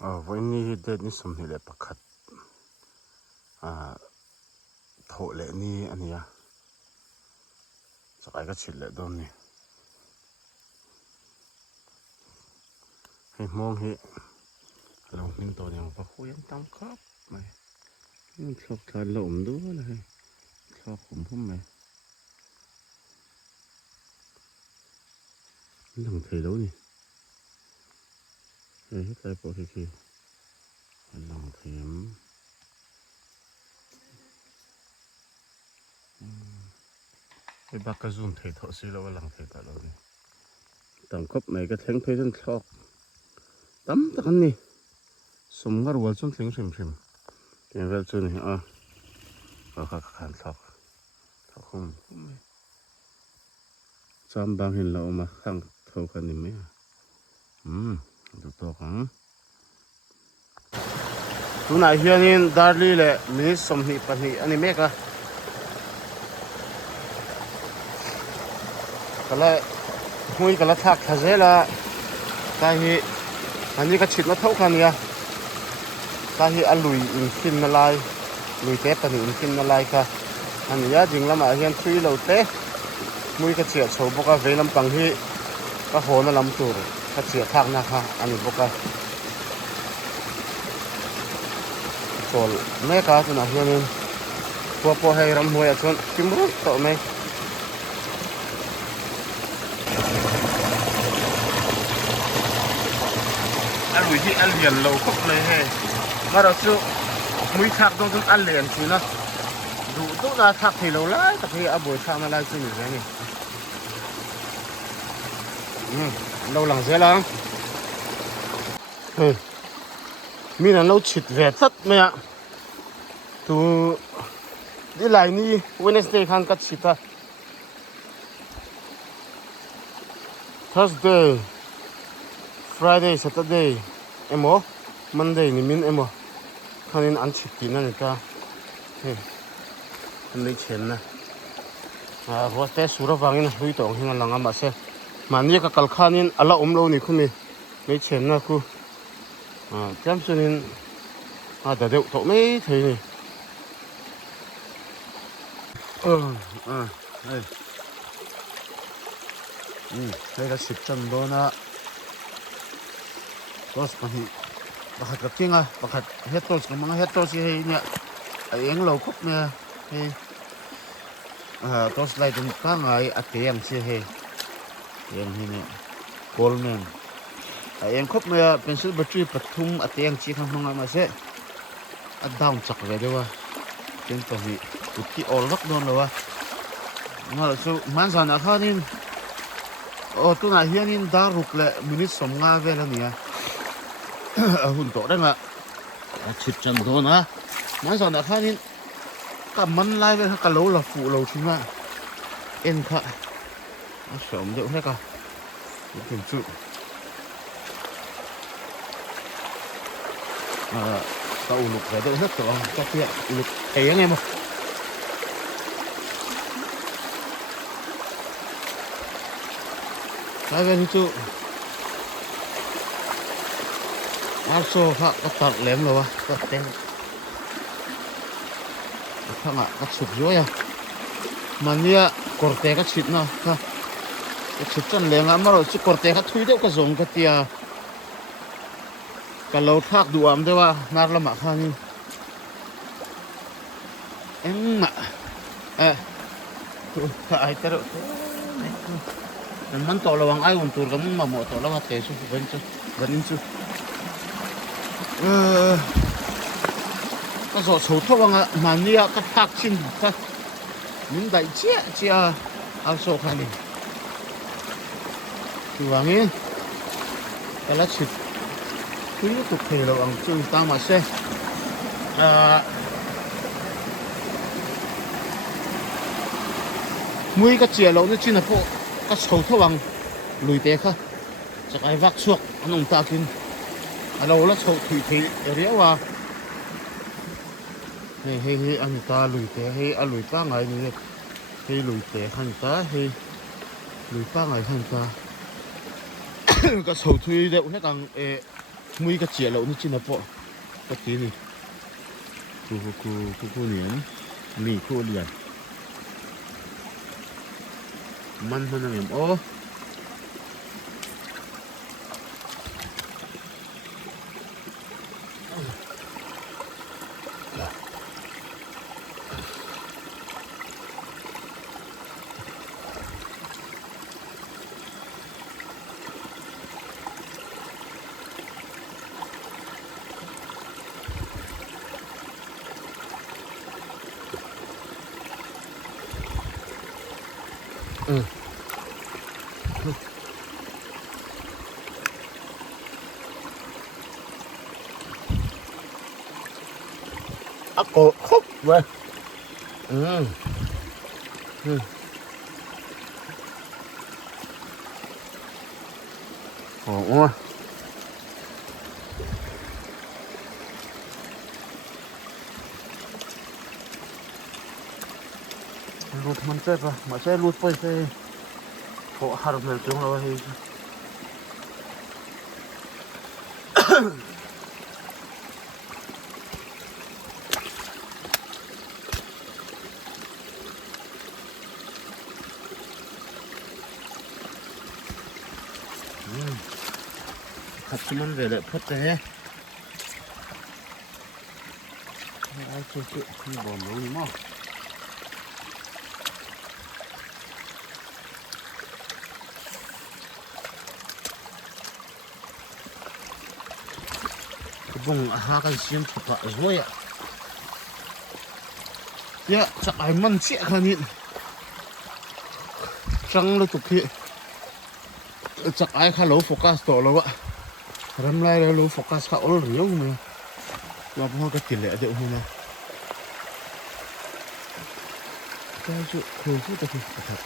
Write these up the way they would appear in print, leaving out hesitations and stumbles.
วันนี้เด็ดนี่สมเหตุประคัดโถเละนี่อันนี้สักไอ้ก็ฉิดเละโดนนี่ให้มองให้เรามินตัวอย่างพอคุยกันตามครับไหมมันชอบทานลมด้วยเลยชอบผมพุ่มไหมหลังเทแล้วนี่เฮ้ยใครปล่อยคือหลังเทมไอ้บักกระซุ่มเทถอดสิแล้วว่าหลังเทตลอดนี่ตามครบไหนก็แทงเพชรชอบตั้มตะกันนี่สมกับรัวจนถึงชิมเกี่ยวกับจุดนี้ก็ขันทอกคงจำบางเห็นเรามาข้างเท่ากันนี่ไหมดูตัวของตัวไหนเฮียนี่ดาร์ลี่เลยมินิสมนิปันนี่อันนี้เมกะก็เลยหุยก็เลยทักทะเจละแต่ฮีอันนี้ก็ฉิดมาเท่ากันเนี่ยแต่ฮีอลุยอินฟินมาลายลุยเตะปันนี่อินฟินมาลายค่ะอันนี้จริงแล้วมาเฮียนฟรีเราเตะมุ้ยก็เสียโฉบก็เวลำปังฮีก็โหนลำตัวก็เสียทักนะคะอันนี้บอกว่าโซ่แม่กาตัวน่ะเฮียนี่พวกให้รำหัวจนกิมรุตต่อไหมอันวิธีอันเลียนเราครบเลยเฮ้มาเราสู้มุ้ยทักต้องอันเลียนสินะดูตัวน่ะทักที่เราเลยแต่ที่อาบุชามาไล่สิ่งนี้นี่เราหลังเสียแล้วเฮ้ยมีนั่นเราฉิดแหวนสัตว์ไหมอ่ะตัวดีไลน์นี่Wednesdayขันกัดฉิดอ่ะ Thursday Friday Saturday เอ็มโอ Monday นี่มินเอ็มโอขันนี้อันฉิดกินนั่นนี่ก็เฮ้ยอันนี้เชนนะหัวเตะสุรฟังนี่ลุยต่อหิ้งหลังอ่ะมาเซ่มันนี่ก็กัลขานินอัลลาเรานี่คุณไม่เชนนะคุณจำสุนินแต่เดี๋ยวตัวไม่ถึงนี่เฮ้ยเฮ้ยก็สิบจันโดนะตัวสกันบักกับจริงบักเฮตโตสกับมังเฮตโตสิเฮ้ยเนี่ยไอ้เอ็งเราคุบเนี่ยเฮ้ยตัวสไลด์ตรงข้างไอ้อัตเตียงสิเฮ้ยเอ็งนี่โกลแมนไอ้เอ็งคุบเนี่ยเป็นซิลเบอร์ทรีปทุมอัตเตียงสิข้างๆมาเซ่อัดดาวน์จักเลยด้วยว่าเป็นตัวนี้อุที่ออลลักโดนเลยวะมาแล้วสู้มันสันอาคานินตัวไหนเฮียนินดารุกเลยมินิสมงาเวลเนี่ยหุ่นโตได้มาฉิดจันโดนนะมันสันอาคานินกับมันไล่ไปกับเราละฟูเราทิ้งว่าเอ็นค่ะสมเดี๋ยวให้กันถึงจุดก็อุลุกเลยได้สักตัวก็เพี้ยอุลุกเอ๋ยังไงมั้งใช่เป็นจุดอาโซ่ค่ะก็ตัดเล็มเลยวะก็เต็มข้างอ่ะก็สุดย้อยอ่ะมันเนี่ยกอร์เตก็ชิดนะค่ะชิดจนเลี้ยงอ่ะมาเราสุดกอร์เตก็ทุยเดียวก็ส่งก็เตียก็เราทักดูอ่ะได้ว่านาร์ละมาข้างนี้เอ็งมาถ้าไอ้เตอมันต่อระวังไอ้คนตัวก็มึงมาหมดต่อแล้วว่าเตะสุดเป็นสุดก็สอดสูทว่ามันเนี่ยก็ทักชินค่ะมินได้เจี๊ยเอาโซ่คันนี้ตัวนี้แต่ละชุดคือถูกเทระวังจุดตั้งมาเซ่มุ้ยก็เจียเราเนี่ยชินนะพวกก็สูทวังลุยเตะค่ะจากไอ้วักชวกอันนั้นตากินเราละสูถุยเทเรียกว่าเฮ้อันตาลุยเตะเฮ้อลุยป้าไงนี่เฮ้ลุยเตะขันตาเฮ้ลุยป้าไงขันตาก็สูถุยเดี๋ยวให้กัง mui cái chia lẩu nó chỉ là bộ cái tí này cu niệm mì cu liền man là em ô cổ khúc vậy ồ lụt mình chết rồi mà sẽ lụt phải sẽ họ hạt được chúng rồi thì hạt chúng về lại phất thế ai chơi chuyện không bỏ nấu gì mà vùng hai cái xiên chụp lại rồi ạ ya chắc ai mặn chết khá nhịn trăng nó chụp hiện chắc ai khá lâu focus tổ lâu ạ làm lại là lâu focus khá ổn nhiều mà bao cái tỷ lệ điệu hơn nào cái chuyện khơi chút thì thật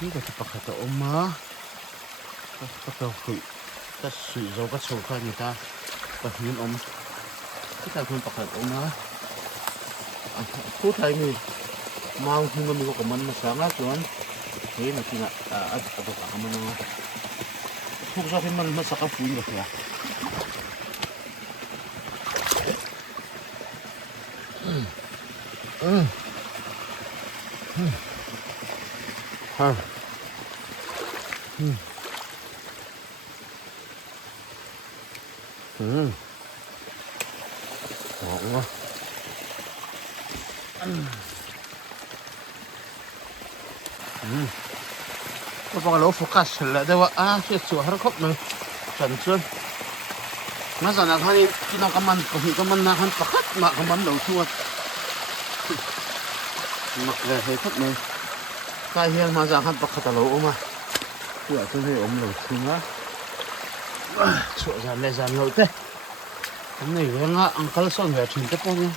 ini kita pakai ke oma kita hui kita sui zau cái sầu khai người ta và hiến om kita pun pakai ke oma phút thay mình mau không có mình có mình mà sáng lắm rồi thế mà khi nào ở cả mình phút sau khi mình sạc phun được ya ha ngon quá có bao lâu focus lại đây vợ chết chùa hết khóc này chuẩn chưa mà giờ nào thôi khi nào cái mình là hắn phát mà cái mình đầu chua mặc về thấy khóc này cái hiền mà giờ hắn phát cả lỗ mà cửa tôi thấy ốm đầu chua á chỗ giờ này giờ lỗ thế cái này với ngã ăn cái son về chuyển tiếp con nha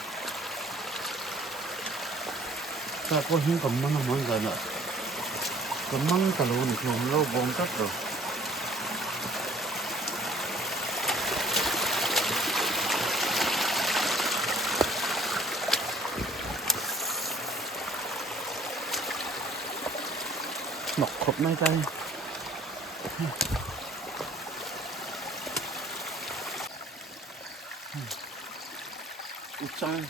cái con hiền cầm mình không giờ nữa cái măng cả lỗ này không lâu bông cắt rồi mọc khóc mấy cây trong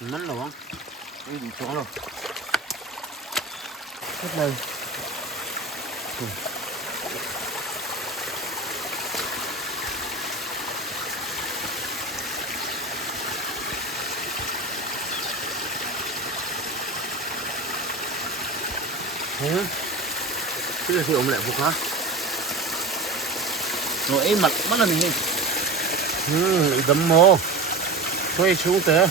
nắn rồi đi đi chỗ rồi rất đây cái này thì ông lại phục hả rồi em mặt mất là gì đấm mồ quay xuống tới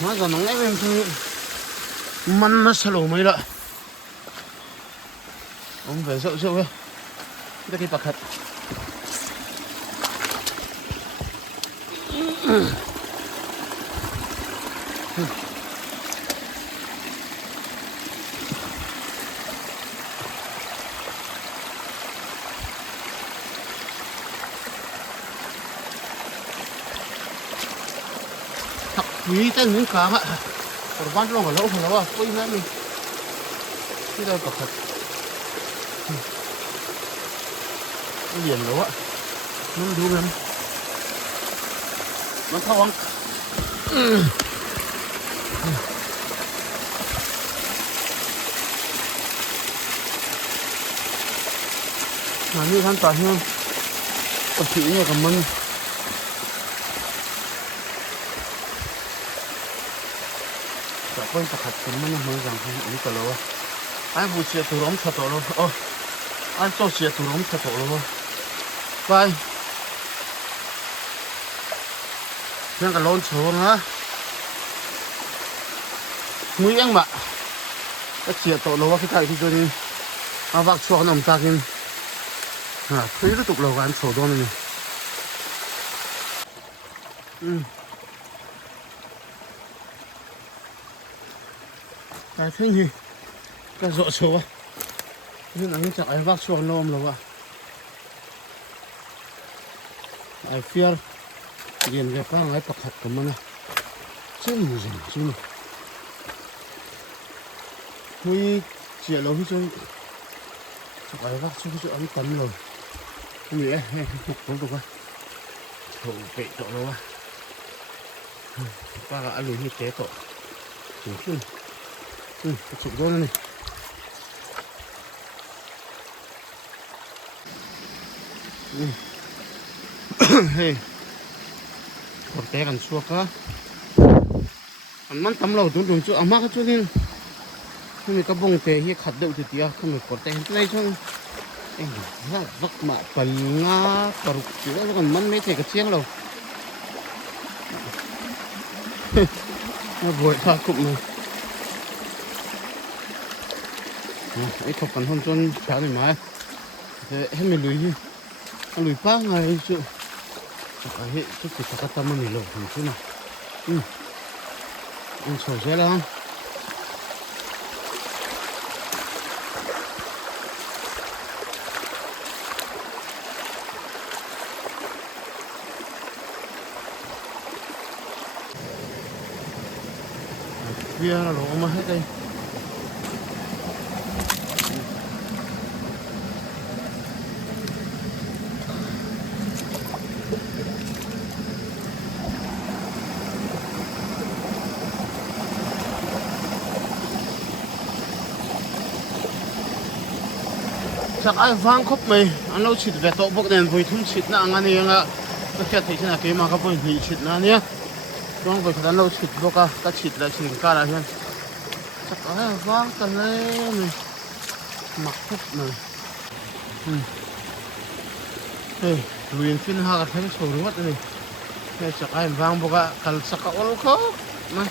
nó giờ nóng em thôi มันน่าสโลว์ไหมล่ะผมไปเสือเว้ยได้กี่ปักขัดมีแต่หนึ่งกลางอะแต่บ้านลงกับเราคนละว่าคุยนั่นนี่ที่เราปักขัดเหลี่ยมแล้วอะมันดูมันท้องอันนี้ขั้นตอนนี้กับผีเนี่ยกับมันจะไปประคัดกันมันเหมือนกันอันนี้ก็แล้วไอ้ผู้เสียตัวร้องสะท้อนแล้วอ๋อไอ้เจ้าเสียตัวร้องสะท้อนแล้วไปยังกับร้อนโชว์นะมือยังบะก็เสียตัวแล้วว่าที่ใครที่ตัวนี้เอาวักชัวร์น้ำตากินคุยรู้ตุกเราการโชว์ตัวนี้แต่ถึงนี่ก็โชว์นี่นั่งจากไอ้วักชัวร์น้ำเราวะไอ้เฟียร์เรียนกับข้างไอ้ประคัดกันมันนะซึ่งคุยเสียเราที่จนจากไอ้วักชัวร์ที่อันตันเลยนี่เอ๊ะถูกถูกป่ะถูกเปะตัวเราวะป้าก็อารมณ์ที่เตะตัวถึงขึ้นสุดยอดเลยเฮ้ยกดเตะกันชัวร์ก็มันทำเราดุนชัวร์อามาก็ชัวร์นี่นี่ก็บ่งเตะที่ขัดเดือดทีเดียวขึ้นไปกดเตะในช่องถ้าวักมาปัญญาปรุกเสือแล้วกันมันไม่เตะกับเชียงเราบวยท่ากุบเลยไอ้ขบกันคนจนแถวนี้มาจะให้มันลุยป้าไงจุไอ้เฮ้ยจุดที่ตะมันนี่หรอกผมชื่อนะสวยใช่แล้วเบียร์เราเอามาให้ได้จากไอ้ฟังครบไหมอันเราฉีดแบบโต๊ะพวกเดินไปทุ่มฉีดนะงานนี้ยังอ่ะก็แค่ที่ฉันเกี่ยมาก็ไปฉีดนะเนี่ยต้องไปขนาดเราฉีดพวกก็ฉีดแล้วฉีดกันอะไรเงี้ยจากไอ้ฟังกันเลยนี่หมักครบเลยเฮ้ยลุยฟินหากันให้โชว์วัดเลยเฮ้ยจากไอ้ฟังพวกกันสักเอาลูกเขานะ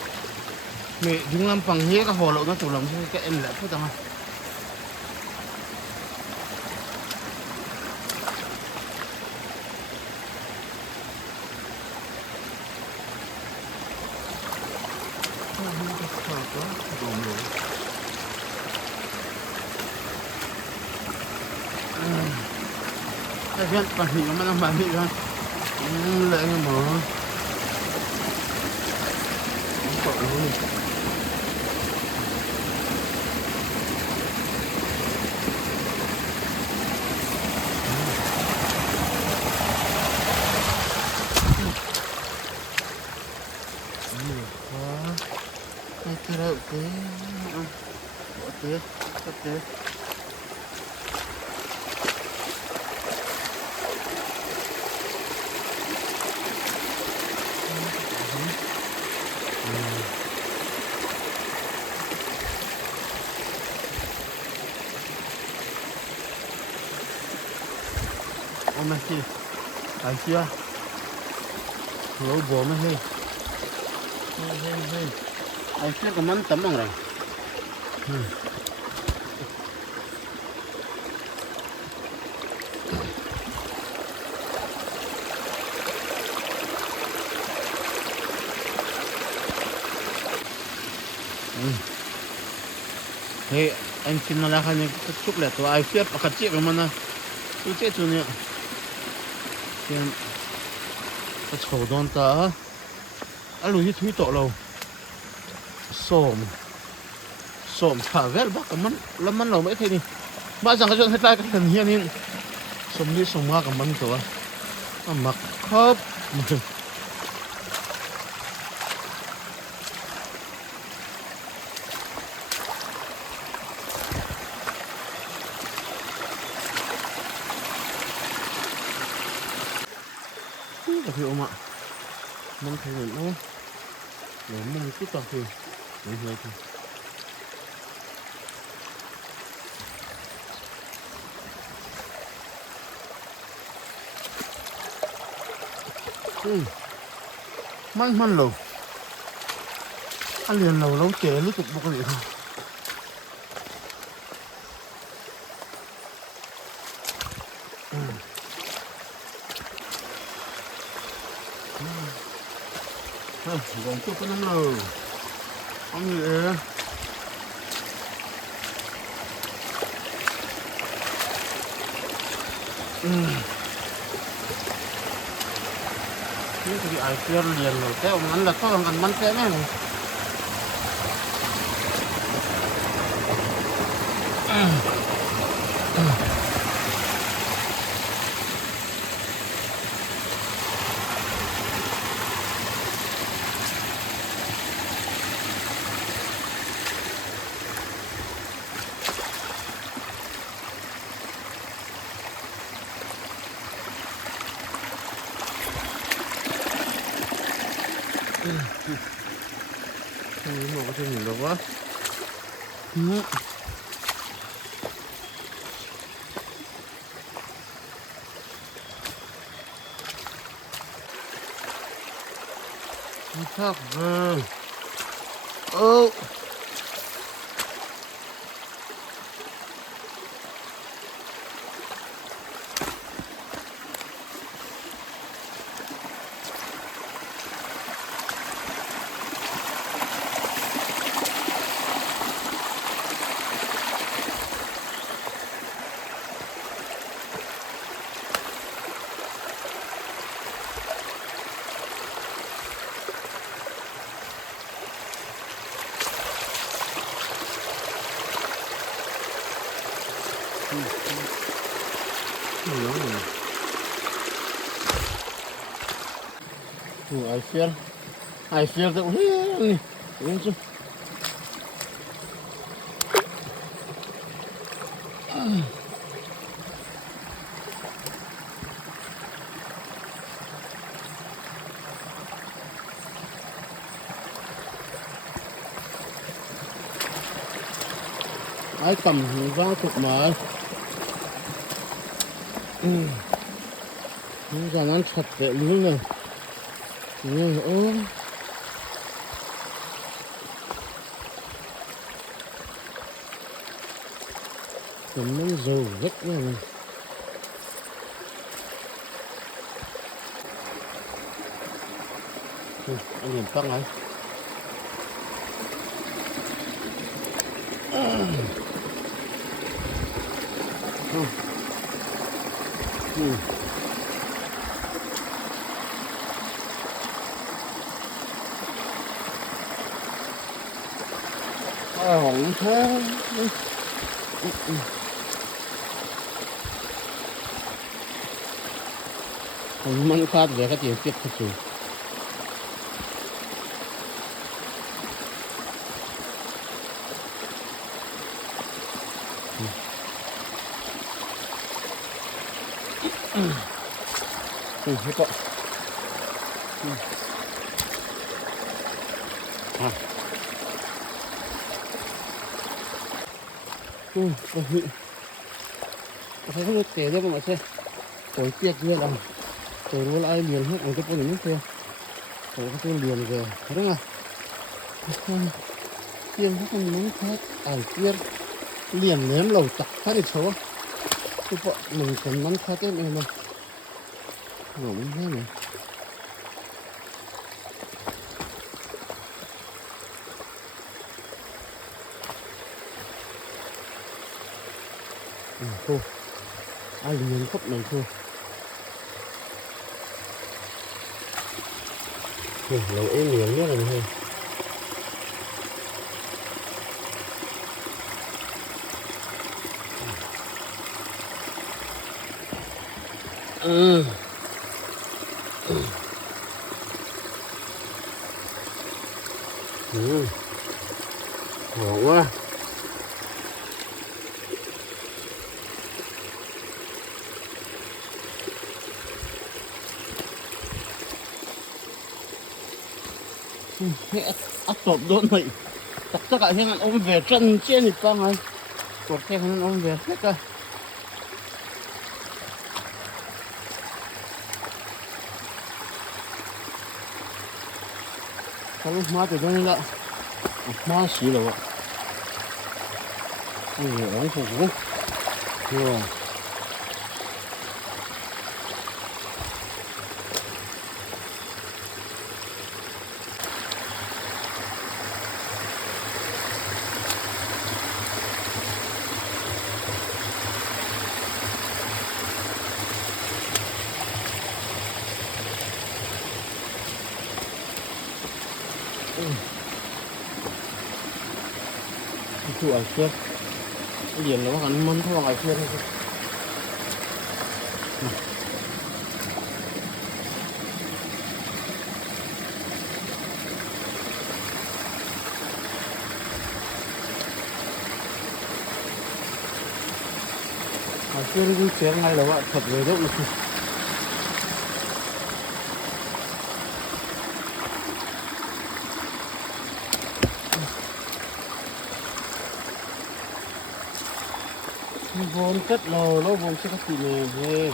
มียุ่งลำปังเฮียก็หัวเราต้องตัวลำใช่ไหมก็เอ็นแหละพูดตามมาแต่เพื่อนปัญหามันต้องแบบนี้กันเลยไงหมอตกลงนี่โอเคโอเคโอเคโอเคโอ้ไม่ใช่ไอ้เชี่ยเราบอกไม่ใช่ไอ้เชี่ยกับมันตั้มอะไร Hey, anh xin là khăn những chút lẻ tôi ai phiết và khát chiếc của mình à, tôi chết rồi nè, xem cái sầu đòn ta, anh lùi thui tổ lâu, sôm thả vét bắc cái mắm, làm mắm lâu mấy thế này, mà rằng cái chuyện hết tay cái thằng hiền hiền, sôm đi sôm ma cái mắmตัวmặc khớp, cái gì mà mắm thằng này nó, để mắm chút toàn thì, để hơi thôi. Man lâu anh liền lâu trẻ lúc tục một cái gì thôi còn chút cái nóng lầu ông gì vậy cái ai kia liền rồi cái ông ăn là có ăn bánh té này một cái gì đó quá thác về ô I feel that really I cầm ra cục mà ra nó thật vệ luôn này ô nó dầu rất là này anh nhìn tăng này hỏng thế mình phát về cái tiền tiếp thật sự hết cọ thấy không thể đâu mà xem tối tiệc kia là tối luôn ai liền hết một cái con nước kia tối cái con liền về đúng không tiếng các con móng khác ải kia liền ném lầu tặc phát đi xấu cái bọn mình cần móng khác em mà ngủ thế này thôi ai liền khóc này thôi lầu em liền nhất là thôi ngon quá ắt tộp đốn này tất cả những ông về chân trên thì con ơi tộp theo những ông về hết rồi kalau mah tu jangan lah mah sih lah wak ini orang suku yo itu aja iya lah makan mentah aja akhirnya gue ngay là vậy thật về đâu được vốn cất lò nó vốn sẽ có gì nè về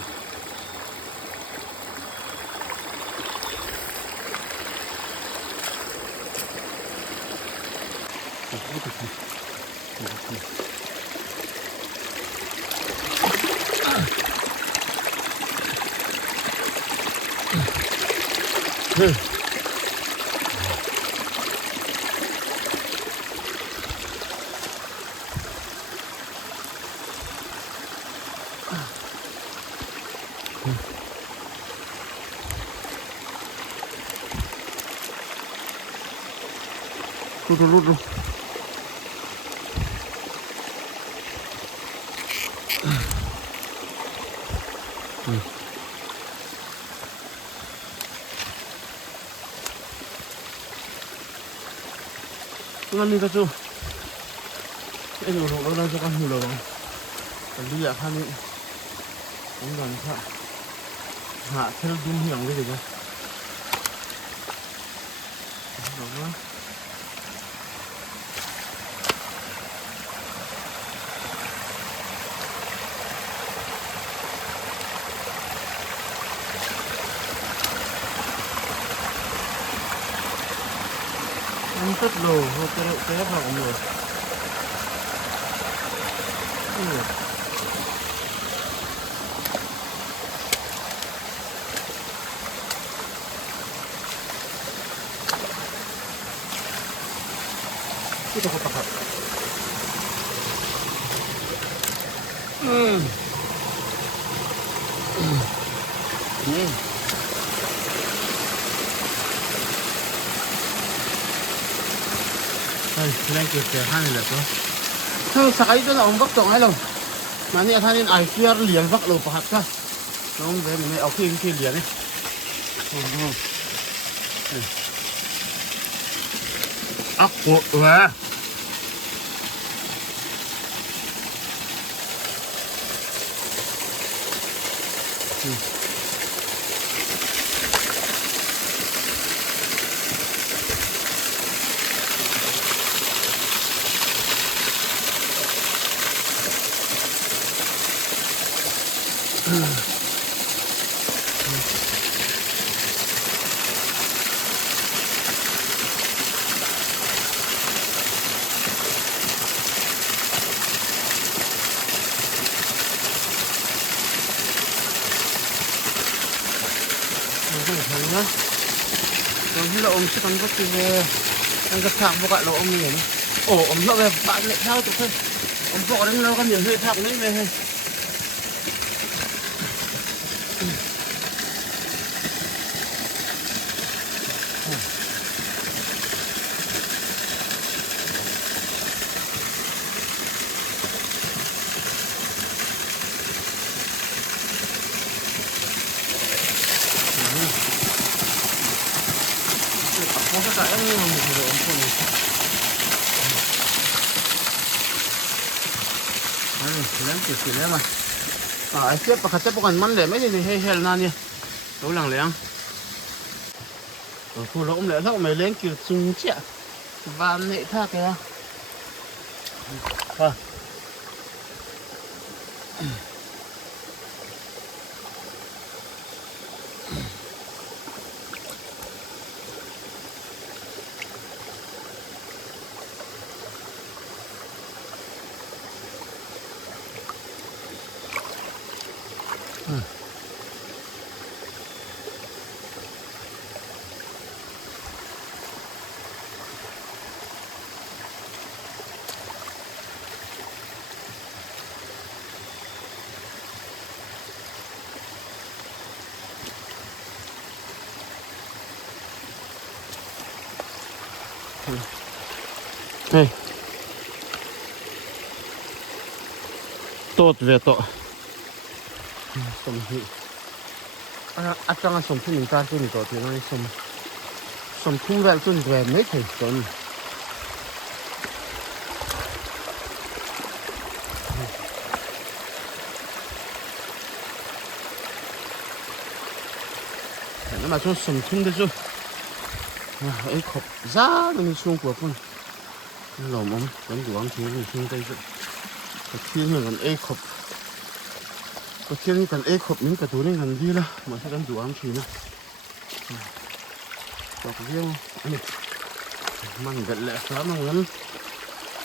Lút ngon đi ta chú em nhổ nó ra cho con hiểu rồi còn đi ạ khăn ấy cũng gần hạ theo dung hiểm cái gì cơ đó ăn tất đồ cái ép hỏng rồi kita kotak 그냥 그렇게 하는 거죠. 형 사이도 나온 것 동안 해로 많이 하는 아이디어를 연박로 받다. 너무 되네. 오케이 이렇게 리안해. 아고 왜? không thấy nhá còn cái lỗ sẽ còn có cái về anh cái thạc vô cả lỗ ông nhiều ồ ông lỗ về bạn lại theo tụi thôi ông vợ đứng lâu cái nhiều hơi thạc đấy về có cái cái em làm một rồi ông không lớn chỉ lớn mà ai xếp và xếp còn mắn để mấy thì hay hay là nè đấu lằng lẻng ở khu lỗ lẽ lỗ mày lên kiểu sung chẹ và nệ tha kìa à đây tốt về tội sông thị à chẳng là sông thị mình ta tuần tội thì nó sông thu về tuần về mấy thầy tuần nó mà cho sông thun đấy chứ ấy khóc giá mình xuống của con lồng ông vẫn đủ ăn thì mình xuống đây chứ cái thiên là còn ấy khóc cái thiên còn ấy khóc những cái túi này còn đi là mà sẽ cần đủ ăn thì nữa và cái riêng này mình gần lẽ khá mà lắm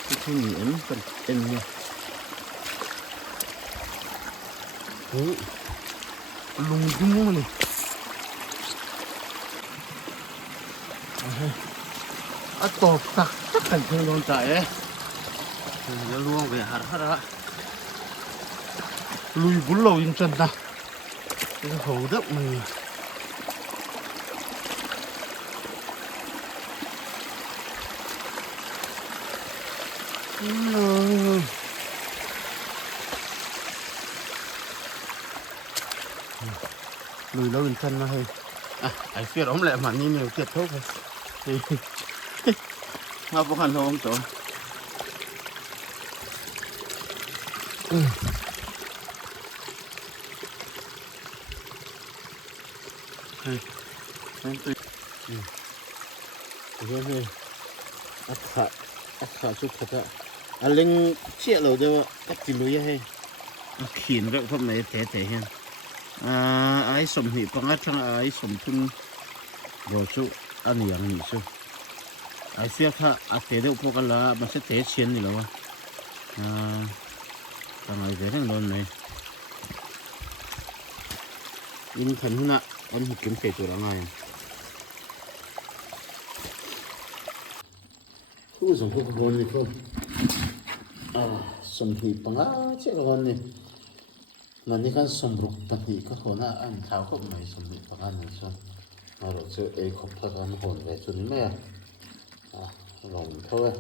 cái thiên nhỉ em cần em nha đấy lùng tung này à tổ tắc chắc cần thương luôn chạy ấy nó luôn về hạt hạt đó lùi bún lầu in chân ta cái hầu đất mình lùi lâu in chân nó hay à ai phiền ông lại mà nhìn nhiều tiệt thuốc rồi thì mà không hẳn không tổ đây đây ắt khả chút thật à linh chia lầu đâu ắt chỉ lùi hay khiển vậy không này té té hen à ai sầm hỉ bằng ắt chẳng ai sầm thun rồi chú anh yang hỉ chú ai xếp ha à té đâu có cái là mà sẽ té chiến gì đâu à thằng này té thằng luôn này in thần hôn ạ anh kiếm kể chỗ đó ngay khu dùng cái con này không à sầm hỉ bằng á chết là con này nanti kan sombruk pati ka kona an thao ko mai sombruk pangan ni so aro che e khop tha kan hon ve chun me a long thawe